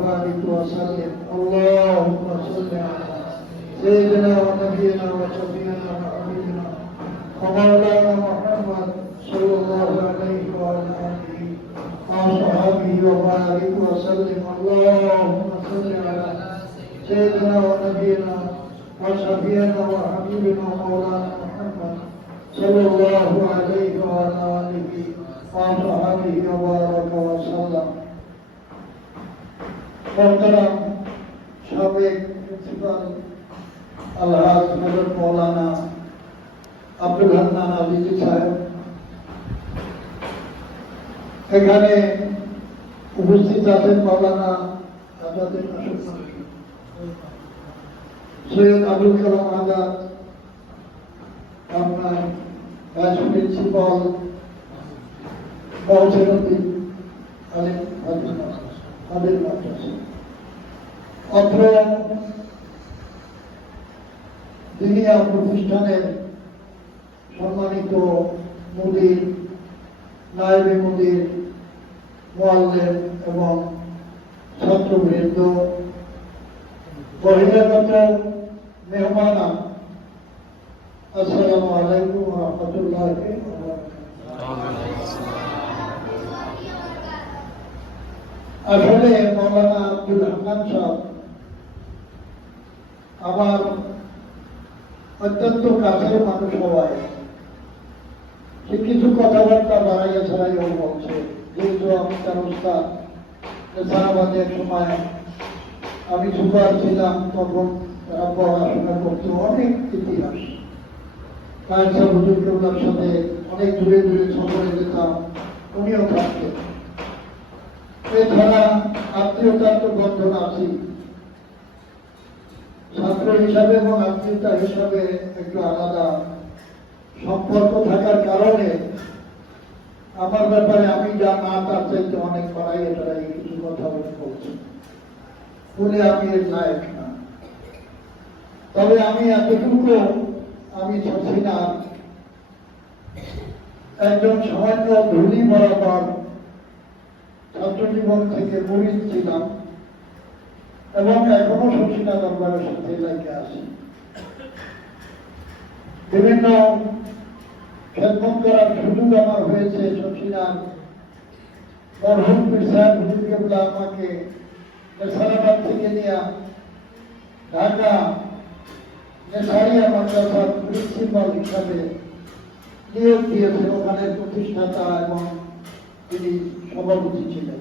وبارك وسلم. اللهم صل على سيدنا ونبينا وشفيعنا وحبيبنا ومولانا محمد صلى الله عليه وعلى آله وصحبه وبارك وسلم. اللهم صل على سيدنا ونبينا وشفيعنا وحبيبنا ومولانا محمد صلى الله عليه মোহতারাম সাবেক প্রিন্সিপাল আলহাজ মেজর মৌলানা আব্দুল হান্নান আলিজি সাহেব। এখানে উপস্থিত আছেন মৌলানা আজাদের সৈয়দ আবুল কালাম আজাদ, আপনার ভাইস প্রিন্সিপাল মহসেনুদ্দিন আলিম আলিম মাদ্রাসা অত্র দিনিয়া প্রতিষ্ঠানের সম্মানিত মুদির, নায়েবে মুদির, মোয়াল্লেম এবং ছাত্রবৃন্দ বহিরাগত মেহমানা আসসালামু আলাইকুম রহমতুল্লাহ আসলে মৌলানা আব্দুল হান্নান সাহেব আমার অত্যন্ত কাছের মানুষ হওয়ায় সে কিছু কথাবার্তা বাড়াইয়া ছাড়াইও বলছে, যেহেতু আমি তার উস্তাদ সারাবাদের সময় আমি সুপার ছিলাম, তখন তারা পড়াশোনা করতো অনেক ইতিহাস। কায়সা হুজুরকের সাথে অনেক দূরে দূরে সফরে যেতাম, উনিও থাকতেন। এছাড়া আত্মীয়তার তো বন্ধন আছে ছাত্র হিসাবে এবং আত্মীয়তা হিসাবে একটু আলাদা। সম্পর্ক থাকার কারণে আমার ব্যাপারে আমি যা না, তার চাইতে অনেক পড়াই এটাই কিছু কথা উনি বলছেন বলে আমি এর লায়ক না। তবে আমি এতটুকু আমি চাচ্ছি না। একজন সামান্য ধুলি বরাবর ছাত্র জীবন থেকে মরিদ ছিলাম। এবং এখনও শশীনা দরবারের সাথে লাগে আসি বিভিন্ন খেদমত করার সুযোগ আমার হয়েছে শশীনার মরহুম পীর সাহেব হুজুর কেবলা আমাকে নেসারাবাদ থেকে নিয়ে ঢাকা নেসারিয়া মাদ্রাসার প্রিন্সিপাল হিসাবে নিয়োগ দিয়েছে ওখানে প্রতিষ্ঠাতা এবং তিনি সভাপতি ছিলেন।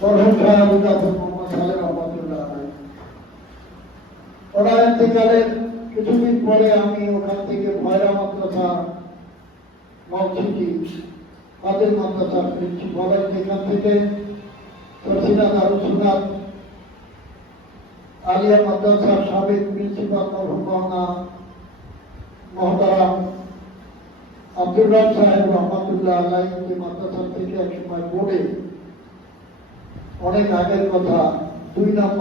মরহুম সাহেব উদাহরণ সালেম রহমতুল্লাহ ওনার ইন্তেকালের কিছুদিন পরে আমি ওখান থেকে ভয়রা মাদ্রাসা, মসজিদি তাদের মাদ্রাসার প্রিন্সিপাল এখান থেকে সরসিনা দারুসুনাথ আলিয়া মাদ্রাসার সাবেক প্রিন্সিপাল মরহুম মহতারাম আব্দুর রব সাহেব রহমতুল্লাহ আলাই যে মাদ্রাসা থেকে এক সময় পড়ে অনেক আগের কথা। দুই নম্বর